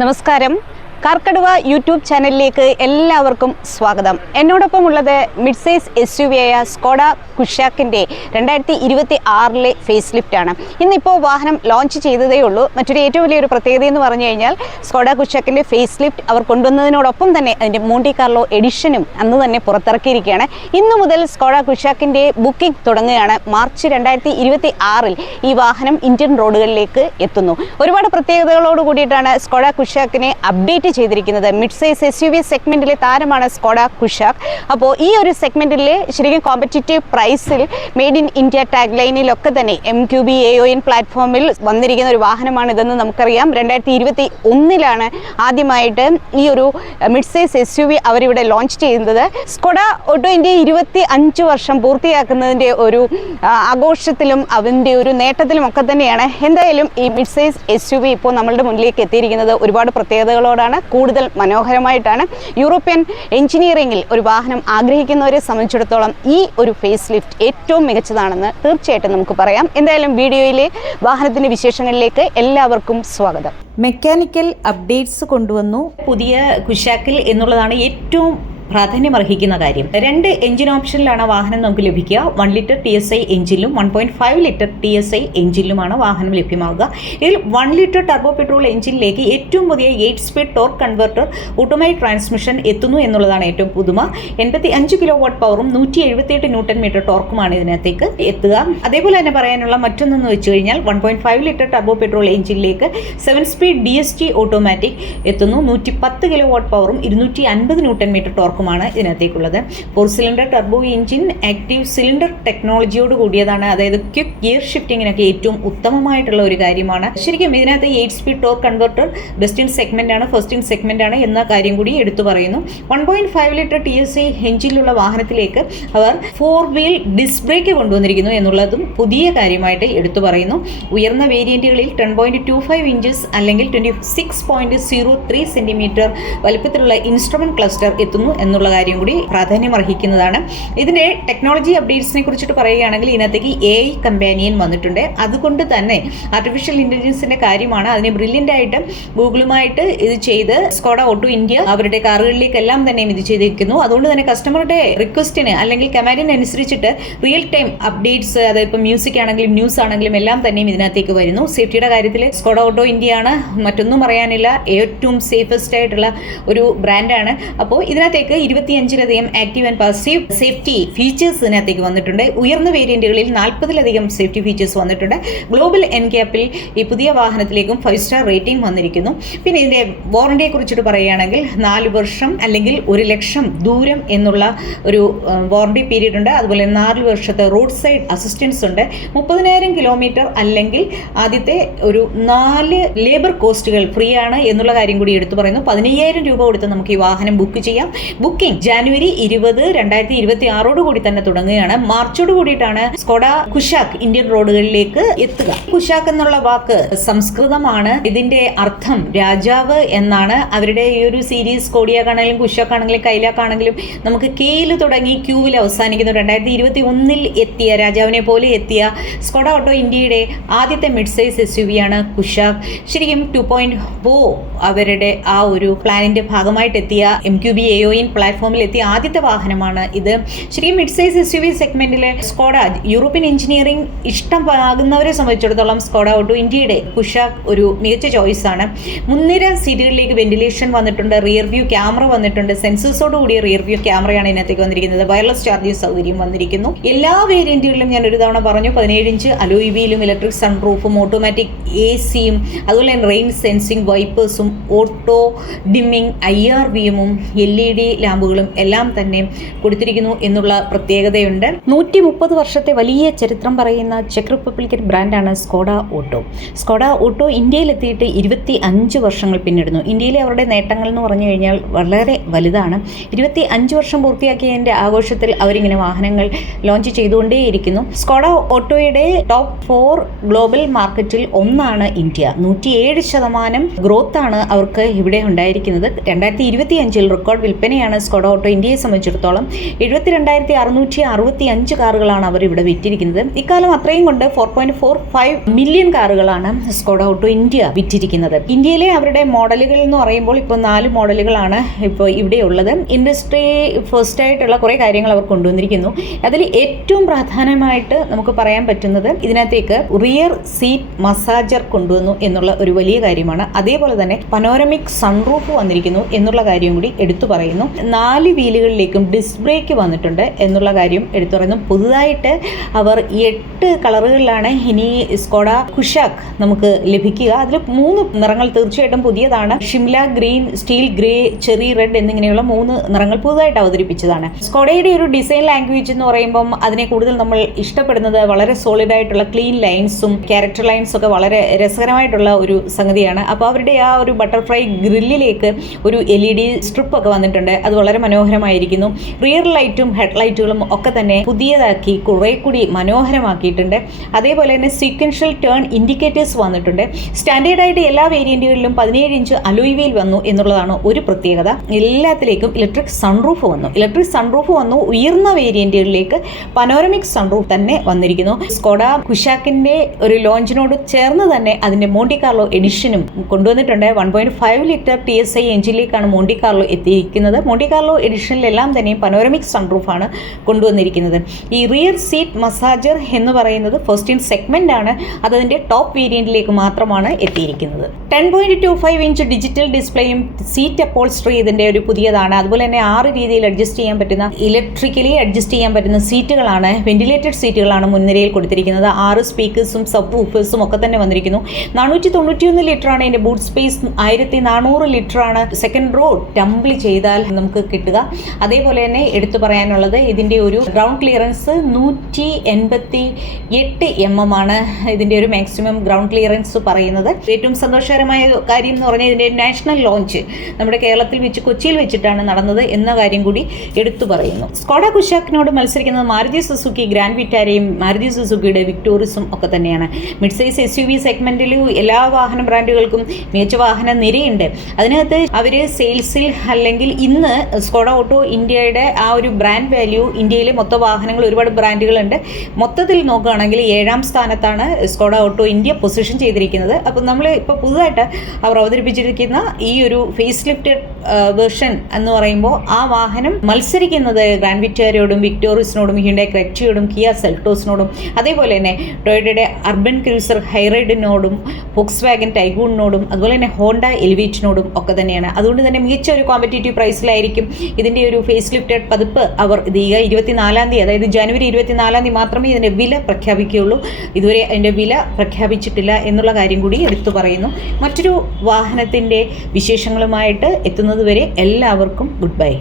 നമസ്കാരം. കാർക്കടുവ യൂട്യൂബ് ചാനലിലേക്ക് എല്ലാവർക്കും സ്വാഗതം. എന്നോടൊപ്പം ഉള്ളത് മിഡ് സൈസ് SUV ആയ സ്കോഡ കുഷാക്കിൻ്റെ 2026 ഫേസ് ലിഫ്റ്റാണ്. ഇന്നിപ്പോൾ വാഹനം ലോഞ്ച് ചെയ്തതേ ഉള്ളൂ. മറ്റൊരു ഏറ്റവും വലിയൊരു പ്രത്യേകത എന്ന് പറഞ്ഞു കഴിഞ്ഞാൽ സ്കോഡ കുഷാക്കിൻ്റെ ഫേസ് ലിഫ്റ്റ് അവർ കൊണ്ടുവന്നതിനോടൊപ്പം തന്നെ അതിൻ്റെ മോണ്ടി കാർലോ എഡിഷനും അന്ന് തന്നെ പുറത്തിറക്കിയിരിക്കുകയാണ്. ഇന്നു മുതൽ സ്കോഡ കുഷാക്കിൻ്റെ ബുക്കിംഗ് തുടങ്ങുകയാണ്. മാർച്ച് 2026 ഈ വാഹനം ഇന്ത്യൻ റോഡുകളിലേക്ക് എത്തുന്നു. ഒരുപാട് പ്രത്യേകതകളോട് കൂടിയിട്ടാണ് സ്കോഡ കുഷാക്കിനെ അപ്ഡേറ്റ് ചെയ്തിരിക്കുന്നത്. മിഡ് സൈസ് SUV സെഗ്മെന്റിലെ താരമാണ് സ്കോഡ കുഷാക്ക്. അപ്പോൾ ഈ ഒരു സെഗ്മെന്റിൽ ശരിക്കും കോമ്പറ്റീറ്റീവ് പ്രൈസിൽ മെയ്ഡ് ഇൻ ഇന്ത്യ ടാഗ് ലൈനിലൊക്കെ തന്നെ MQB AON പ്ലാറ്റ്ഫോമിൽ വന്നിരിക്കുന്ന ഒരു വാഹനമാണ് ഇതെന്ന് നമുക്കറിയാം. 2021 ആദ്യമായിട്ട് ഈ ഒരു മിഡ് സൈസ് SUV അവരിവിടെ ലോഞ്ച് ചെയ്യുന്നത്. സ്കോഡ ഓട്ടോ ഇന്ത്യ 25 വർഷം പൂർത്തിയാക്കുന്നതിൻ്റെ ഒരു ആഘോഷത്തിലും അതിൻ്റെ ഒരു നേട്ടത്തിലും ഒക്കെ തന്നെയാണ്. എന്തായാലും ഈ മിഡ് സൈസ് SUV ഇപ്പോൾ നമ്മളുടെ മുന്നിലേക്ക് എത്തിയിരിക്കുന്നത് ഒരുപാട് പ്രത്യേകതകളോടാണ്, കൂടുതൽ മനോഹരമായിട്ടാണ്. യൂറോപ്യൻ എഞ്ചിനീയറിംഗിൽ ഒരു വാഹനം ആഗ്രഹിക്കുന്നവരെ സംബന്ധിച്ചിടത്തോളം ഈ ഒരു ഫേസ് ലിഫ്റ്റ് ഏറ്റവും മികച്ചതാണെന്ന് തീർച്ചയായിട്ടും നമുക്ക് പറയാം. എന്തായാലും വീഡിയോയിലെ വാഹനത്തിൻ്റെ വിശേഷങ്ങളിലേക്ക് എല്ലാവർക്കും സ്വാഗതം. മെക്കാനിക്കൽ അപ്ഡേറ്റ്സ് കൊണ്ടുവന്നു പുതിയ കുഷാക്കിൽ എന്നുള്ളതാണ് ഏറ്റവും പ്രാധാന്യമർഹിക്കുന്ന കാര്യം. 2 എഞ്ചിൻ ഓപ്ഷനിലാണ് വാഹനം നമുക്ക് ലഭിക്കുക. 1 ലിറ്റർ TSI എഞ്ചിനിലും 1.5 ലിറ്റർ TSI എഞ്ചിനിലുമാണ് വാഹനം ലഭ്യമാകുക. ഇതിൽ 1 ലിറ്റർ ടർബോ പെട്രോൾ എഞ്ചിനിലേക്ക് ഏറ്റവും പുതിയ 8 speed torque converter automatic transmission എത്തുന്നു എന്നുള്ളതാണ് ഏറ്റവും പുതുമ. 85 കിലോവാട്ട് പവറും 178 ന്യൂട്ടൺ മീറ്റർ ടോർക്കുമാണ് ഇതിനകത്തേക്ക് എത്തുക. അതേപോലെ തന്നെ പറയാനുള്ള മറ്റൊന്നെന്ന് വെച്ച് കഴിഞ്ഞാൽ 1.5 ലിറ്റർ ടർബോ പെട്രോൾ എഞ്ചിനിലേക്ക് 7 സ്പീഡ് DSG ഓട്ടോമാറ്റിക് എത്തുന്നു. 110 കിലോവാട്ട് പവറും 250 ന്യൂട്ടൺ മീറ്റർ ടോർക്ക് ാണ് ഇതിനകത്തേക്കുള്ളത്. 4 cylinder turbo engine active cylinder ടെക്നോളജിയോട് കൂടിയതാണ്. അതായത് ക്വിക്ക് ഗിയർ ഷിഫ്റ്റിങ്ങിനൊക്കെ ഏറ്റവും ഉത്തമമായിട്ടുള്ള ഒരു കാര്യമാണ്. ശരിക്കും ഇതിനകത്ത് 8 speed torque converter best in segment ആണ്, ഫസ്റ്റ് ഇൻ സെഗ്മെന്റ് ആണ് എന്ന കാര്യം കൂടി എടുത്തു പറയുന്നു. 1.5 ലിറ്റർ TSI എഞ്ചിനിലുള്ള വാഹനത്തിലേക്ക് അവർ 4 വീൽ ഡിസ്ക് ബ്രേക്ക് കൊണ്ടുവന്നിരിക്കുന്നു എന്നുള്ളതും പുതിയ കാര്യമായിട്ട് എടുത്തു പറയുന്നു. ഉയർന്ന വേരിയന്റുകളിൽ 10.25 ഇഞ്ചസ് അല്ലെങ്കിൽ 26.03 സെന്റിമീറ്റർ വലിപ്പത്തിലുള്ള ഇൻസ്ട്രുമെന്റ് ക്ലസ്റ്റർ എത്തുന്നു എന്നുള്ള കാര്യം കൂടി പ്രാധാന്യം അർഹിക്കുന്നതാണ്. ഇതിന്റെ ടെക്നോളജി അപ്ഡേറ്റ്സിനെ കുറിച്ചിട്ട് പറയുകയാണെങ്കിൽ ഇതിനകത്തേക്ക് AI കമ്പാനിയൻ വന്നിട്ടുണ്ട്. അതുകൊണ്ട് തന്നെ ആർട്ടിഫിഷ്യൽ ഇന്റലിജൻസിന്റെ കാര്യമാണ്. അതിനെ ബ്രില്യൻ്റ് ആയിട്ട് ഗൂഗിളുമായിട്ട് ഇത് ചെയ്ത് സ്കോഡ ഓട്ടോ ഇന്ത്യ അവരുടെ കാറുകളിലേക്കെല്ലാം തന്നെ ഇത് ചെയ്തിരിക്കുന്നു. അതുകൊണ്ട് തന്നെ കസ്റ്റമറുടെ റിക്വസ്റ്റിന് അല്ലെങ്കിൽ കമാൻഡിന് അനുസരിച്ചിട്ട് റിയൽ ടൈം അപ്ഡേറ്റ്സ്, അതായത് ഇപ്പോൾ മ്യൂസിക് ആണെങ്കിലും ന്യൂസ് ആണെങ്കിലും എല്ലാം തന്നെയും ഇതിനകത്തേക്ക് വരുന്നു. സേഫ്റ്റിയുടെ കാര്യത്തിൽ സ്കോഡ ഓട്ടോ ഇന്ത്യയാണ്, മറ്റൊന്നും പറയാനില്ല, ഏറ്റവും സേഫസ്റ്റ് ആയിട്ടുള്ള ഒരു ബ്രാൻഡാണ്. അപ്പോൾ ഇതിനകത്തേക്ക് 25ലധികം active and passive safety features ഇതിനകത്തേക്ക് വന്നിട്ടുണ്ട്. ഉയർന്ന വേരിയന്റുകളിൽ 40ലധികം സേഫ്റ്റി ഫീച്ചേഴ്സ് വന്നിട്ടുണ്ട്. ഗ്ലോബൽ എൻക്യാപ്പിൽ ഈ പുതിയ വാഹനത്തിലേക്കും 5 സ്റ്റാർ റേറ്റിംഗ് വന്നിരിക്കുന്നു. പിന്നെ ഇതിന്റെ വാറണ്ടിയെ കുറിച്ചിട്ട് പറയുകയാണെങ്കിൽ 4 വർഷം അല്ലെങ്കിൽ 1 ലക്ഷം ദൂരം എന്നുള്ള ഒരു വാറണ്ടി പീരീഡ് ഉണ്ട്. അതുപോലെ 4 വർഷത്തെ റോഡ് സൈഡ് അസിസ്റ്റൻസ് ഉണ്ട്. 30,000 കിലോമീറ്റർ അല്ലെങ്കിൽ ആദ്യത്തെ ഒരു 4 ലേബർ കോസ്റ്റുകൾ ഫ്രീ ആണ് എന്നുള്ള കാര്യം കൂടി എടുത്തു പറയുന്നു. 15,000 രൂപ കൊടുത്ത് നമുക്ക് ഈ വാഹനം ബുക്ക് ചെയ്യാം. ബുക്കിംഗ് ജനുവരി 20, 2026 കൂടി തന്നെ തുടങ്ങുകയാണ്. മാർച്ചോട് കൂടിയിട്ടാണ് സ്കോഡ കുഷാക്ക് ഇന്ത്യൻ റോഡുകളിലേക്ക് എത്തുക. കുഷാക്ക് എന്നുള്ള വാക്ക് സംസ്കൃതമാണ്. ഇതിന്റെ അർത്ഥം രാജാവ് എന്നാണ്. അവരുടെ ഈ ഒരു സീരീസ് കോഡിയാക്ക് ആണെങ്കിലും കുഷാക്ക് ആണെങ്കിലും കൈലാക്ക് ആണെങ്കിലും നമുക്ക് കെയിൽ തുടങ്ങി ക്യൂവിൽ അവസാനിക്കുന്നു. 2021 എത്തിയ രാജാവിനെ പോലെ എത്തിയ സ്കോഡ ഓട്ടോ ഇന്ത്യയുടെ ആദ്യത്തെ മിഡ് സൈസ് SUV ആണ് കുഷാക്ക്. ശരിക്കും 2.0 അവരുടെ ആ ഒരു പ്ലാനിന്റെ ഭാഗമായിട്ട് എത്തിയ MQB AON പ്ലാറ്റ്ഫോമിൽ എത്തിയ ആദ്യത്തെ വാഹനമാണ് ഇത്. ശരിക്കും മിഡ് സൈസ് SUV സെഗ്മെന്റിലെ സ്കോഡ യൂറോപ്യൻ എഞ്ചിനീയറിംഗ് ഇഷ്ടമാകുന്നവരെ സംബന്ധിച്ചിടത്തോളം സ്കോഡ ഓട്ടോ ഇന്ത്യയുടെ കുഷാക്ക് ഒരു മികച്ച ചോയ്സ് ആണ്. മുൻനിര സീറ്റുകളിലേക്ക് വെന്റിലേഷൻ വന്നിട്ടുണ്ട്, റിയർ വ്യൂ ക്യാമറ വന്നിട്ടുണ്ട്, സെൻസേഴ്സോട് കൂടിയ റിയർ വ്യൂ ക്യാമറയാണ് ഇതിനകത്തേക്ക് വന്നിരിക്കുന്നത്. വയർലെസ് ചാർജിംഗ് സൗകര്യം വന്നിരിക്കുന്നു. എല്ലാ വേരിയന്റുകളിലും ഞാൻ ഒരു തവണ പറഞ്ഞു 17 ഇഞ്ച് അലോയ് വീലും ഇലക്ട്രിക് സൺറൂഫും ഓട്ടോമാറ്റിക് ACയും അതുപോലെ തന്നെ റെയിൻ സെൻസിങ് വൈപ്പേഴ്സും ഓട്ടോ ഡിമ്മിങ് IRVയും LED ലാമ്പുകളും എല്ലാം തന്നെ കൊടുത്തിരിക്കുന്നു എന്നുള്ള പ്രത്യേകതയുണ്ട്. 130 വർഷത്തെ വലിയ ചരിത്രം പറയുന്ന ചെക്ക് റിപ്പബ്ലിക്കൻ ബ്രാൻഡാണ് സ്കോഡ ഓട്ടോ. സ്കോഡ ഓട്ടോ ഇന്ത്യയിലെത്തിയിട്ട് 25 വർഷങ്ങൾ പിന്നിടുന്നു. ഇന്ത്യയിലെ അവരുടെ നേട്ടങ്ങൾ എന്ന് പറഞ്ഞു കഴിഞ്ഞാൽ വളരെ വലുതാണ്. 25 വർഷം പൂർത്തിയാക്കിയതിൻ്റെ ആഘോഷത്തിൽ അവരിങ്ങനെ വാഹനങ്ങൾ ലോഞ്ച് ചെയ്തുകൊണ്ടേയിരിക്കുന്നു. സ്കോഡ ഓട്ടോയുടെ ടോപ്പ് 4 ഗ്ലോബൽ മാർക്കറ്റിൽ ഒന്നാണ് ഇന്ത്യ. 107% ഗ്രോത്താണ് അവർക്ക് ഇവിടെ ഉണ്ടായിരിക്കുന്നത്. 2025 റെക്കോർഡ് വിൽപ്പനയാണ് തന്നെയാണ് സ്കോഡ ഓട്ടോ ഇന്ത്യയെ സംബന്ധിച്ചിടത്തോളം. 72,665 കാറുകളാണ് അവർ ഇവിടെ വിറ്റിരിക്കുന്നത്. ഇക്കാലം അത്രയും കൊണ്ട് 4.45 മില്യൺ കാറുകളാണ് സ്കോഡ ഓട്ടോ ഇന്ത്യ വിറ്റിരിക്കുന്നത്. ഇന്ത്യയിലെ അവരുടെ മോഡലുകൾ എന്ന് പറയുമ്പോൾ ഇപ്പോൾ 4 മോഡലുകളാണ് ഇപ്പോൾ ഇവിടെ ഉള്ളത്. ഇൻഡസ്ട്രി ഫസ്റ്റ് ആയിട്ടുള്ള കുറേ കാര്യങ്ങൾ അവർ കൊണ്ടുവന്നിരിക്കുന്നു. അതിൽ ഏറ്റവും പ്രധാനമായിട്ട് നമുക്ക് പറയാൻ പറ്റുന്നത് ഇതിനകത്തേക്ക് റിയർ സീറ്റ് മസാജർ കൊണ്ടുവന്നു എന്നുള്ള ഒരു വലിയ കാര്യമാണ്. അതേപോലെ തന്നെ പനോരമിക് സൺറൂഫ് വന്നിരിക്കുന്നു എന്നുള്ള കാര്യം കൂടി എടുത്തു പറയുന്നു. 4 വീലുകളിലേക്കും ഡിസ്ക് ബ്രേക്ക് വന്നിട്ടുണ്ട് എന്നുള്ള കാര്യം എടുത്തു പറയുന്നു. പുതുതായിട്ട് അവർ 8 കളറുകളിലാണ് ഇനി സ്കോഡ കുഷാക്ക് നമുക്ക് ലഭിക്കുക. അതിൽ 3 നിറങ്ങൾ തീർച്ചയായിട്ടും പുതിയതാണ്. Shimla green, steel grey, cherry red എന്നിങ്ങനെയുള്ള 3 നിറങ്ങൾ പുതുതായിട്ട് അവതരിപ്പിച്ചതാണ്. സ്കോഡയുടെ ഒരു ഡിസൈൻ ലാംഗ്വേജ് എന്ന് പറയുമ്പം അതിനെ കൂടുതൽ നമ്മൾ ഇഷ്ടപ്പെടുന്നത് വളരെ സോളിഡ് ആയിട്ടുള്ള ക്ലീൻ ലൈൻസും ക്യാരക്ടർ ലൈൻസും ഒക്കെ വളരെ രസകരമായിട്ടുള്ള ഒരു സംഗതിയാണ്. അപ്പോൾ അവരുടെ ആ ഒരു ബട്ടർഫ്ലൈ ഗ്രില്ലിലേക്ക് ഒരു LED സ്ട്രിപ്പ് ഒക്കെ വന്നിട്ടുണ്ട്. അത് വളരെ മനോഹരമായിരിക്കുന്നു. റിയർ ലൈറ്റും ഹെഡ് ലൈറ്റുകളും ഒക്കെ തന്നെ പുതിയതാക്കി കുറെ കൂടി മനോഹരമാക്കിയിട്ടുണ്ട്. അതേപോലെ തന്നെ സീക്വൻഷ്യൽ ടേൺ ഇൻഡിക്കേറ്റേഴ്സ് വന്നിട്ടുണ്ട്. സ്റ്റാൻഡേർഡായിട്ട് എല്ലാ വേരിയന്റുകളിലും 17 ഇഞ്ച് അലോയ് വീൽ വന്നു എന്നുള്ളതാണ് ഒരു പ്രത്യേകത. എല്ലാത്തിലേക്കും ഇലക്ട്രിക് സൺറൂഫ് വന്നു. ഉയർന്ന വേരിയന്റുകളിലേക്ക് പനോരമിക് സൺറൂഫ് തന്നെ വന്നിരിക്കുന്നു. സ്കോഡ കുഷാക്കിന്റെ ഒരു ലോഞ്ചിനോട് ചേർന്ന് തന്നെ അതിന്റെ മോണ്ടി കാർലോ എഡിഷനും കൊണ്ടുവന്നിട്ടുണ്ട്. 1.5 ലിറ്റർ TSI എഞ്ചിനിലേക്കാണ് മോണ്ടി കാർലോ എത്തിയിരിക്കുന്നത്. മോണ്ടി കാർലോ എഡിഷനിലെല്ലാം തന്നെ പനോരമിക് സൺറൂഫാണ് കൊണ്ടുവന്നിരിക്കുന്നത്. ഈ റിയർ സീറ്റ് മസാജർ എന്ന് പറയുന്നത് ഫസ്റ്റ് ഇൻ സെഗ്മെന്റ് ആണ്. അതിന്റെ ടോപ്പ് വേരിയന്റിലേക്ക് മാത്രമാണ് എത്തിയിരിക്കുന്നത്. 10.25 ഇഞ്ച് ഡിജിറ്റൽ ഡിസ്പ്ലേയും സീറ്റ് അപ്പോൾസ്ട്രി ഇതിന്റെ ഒരു പുതിയതാണ്. അതുപോലെ തന്നെ 6 രീതിയിൽ അഡ്ജസ്റ്റ് ചെയ്യാൻ പറ്റുന്ന ഇലക്ട്രിക്കലി അഡ്ജസ്റ്റ് ചെയ്യാൻ പറ്റുന്ന സീറ്റുകളാണ്, വെന്റിലേറ്റഡ് സീറ്റുകളാണ് മുൻനിരയിൽ കൊടുത്തിരിക്കുന്നത്. 6 സ്പീക്കേഴ്സും സബ് വൂഫേഴ്സും ഒക്കെ തന്നെ വന്നിരിക്കുന്നു. 491 ലിറ്ററാണ് ഇതിന്റെ ബൂട്ട് സ്പേസ്. 1400 ലിറ്ററാണ് സെക്കൻഡ് റോ ടംബിൾ ചെയ്താൽ നമുക്ക് കിട്ടുക. അതേപോലെ തന്നെ എടുത്തു പറയാനുള്ളത് ഇതിന്റെ ഒരു ഗ്രൗണ്ട് ക്ലിയറൻസ് 188 mm ആണ് ഇതിന്റെ ഒരു മാക്സിമം ഗ്രൗണ്ട് ക്ലിയറൻസ് പറയുന്നത്. ഏറ്റവും സന്തോഷകരമായ കാര്യം എന്ന് പറഞ്ഞാൽ ഇതിന്റെ നാഷണൽ ലോഞ്ച് നമ്മുടെ കേരളത്തിൽ വെച്ച് കൊച്ചിയിൽ വെച്ചിട്ടാണ് നടന്നത് എന്ന കാര്യം കൂടി എടുത്തു പറയുന്നു. സ്കോഡ കുഷാക്കിനോട് മത്സരിക്കുന്നത് മാരുതി സുസുക്കി ഗ്രാൻഡ് വിറ്റാരയും മാരുതി സുസുക്കിയുടെ വിക്ടോറിസും ഒക്കെ തന്നെയാണ്. മിഡ് സൈസ് SUV സെഗ്മെന്റിൽ എല്ലാ വാഹന ബ്രാൻഡുകൾക്കും മികച്ച വാഹന നിരയുണ്ട്. അതിനകത്ത് അവർ സെയിൽസിൽ അല്ലെങ്കിൽ ഇന്ന് സ്കോഡ ഓട്ടോ ഇന്ത്യയുടെ ആ ഒരു ബ്രാൻഡ് വാല്യൂ, ഇന്ത്യയിലെ മൊത്തം വാഹനങ്ങൾ ഒരുപാട് ബ്രാൻഡുകളുണ്ട്, മൊത്തത്തിൽ നോക്കുകയാണെങ്കിൽ 7ാം സ്ഥാനത്താണ് സ്കോഡ ഓട്ടോ ഇന്ത്യ പൊസിഷൻ ചെയ്തിരിക്കുന്നത്. അപ്പോൾ നമ്മൾ ഇപ്പോൾ പുതുതായിട്ട് അവർ അവതരിപ്പിച്ചിരിക്കുന്ന ഈ ഒരു ഫേസ് ലിഫ്റ്റഡ് വേർഷൻ എന്ന് പറയുമ്പോൾ ആ വാഹനം മത്സരിക്കുന്നത് ഗ്രാൻഡ് വിറ്റാരയോടും വിക്ടോറിസിനോടും ഹ്യുണ്ടായി ക്രെറ്റയോടും കിയ സെൽട്ടോസിനോടും അതേപോലെ തന്നെ ടൊയോട്ടയുടെ അർബൻ ക്രൂസർ ഹൈറൈഡിനോടും ഫോക്സ് വാഗൻ ടൈഗൂണിനോടും അതുപോലെ തന്നെ ഹോണ്ട എലിവേറ്റിനോടും ഒക്കെ തന്നെയാണ്. അതുകൊണ്ട് തന്നെ മികച്ച ഒരു കോമ്പറ്റേറ്റീവ് പ്രൈസിലായിരിക്കും ഇതിൻ്റെ ഒരു ഫേസ് ലിഫ്റ്റഡ് പതിപ്പ് അവർ ഇത് 24-ാം തീയതി, അതായത് ജനുവരി 24-ാം തീയതി മാത്രമേ ഇതിൻ്റെ വില പ്രഖ്യാപിക്കുകയുള്ളൂ. ഇതുവരെ അതിൻ്റെ വില പ്രഖ്യാപിച്ചിട്ടില്ല എന്നുള്ള കാര്യം കൂടി എടുത്തു പറയുന്നു. മറ്റൊരു വാഹനത്തിൻ്റെ വിശേഷങ്ങളുമായിട്ട് എത്തുന്നതുവരെ എല്ലാവർക്കും ഗുഡ് ബൈ.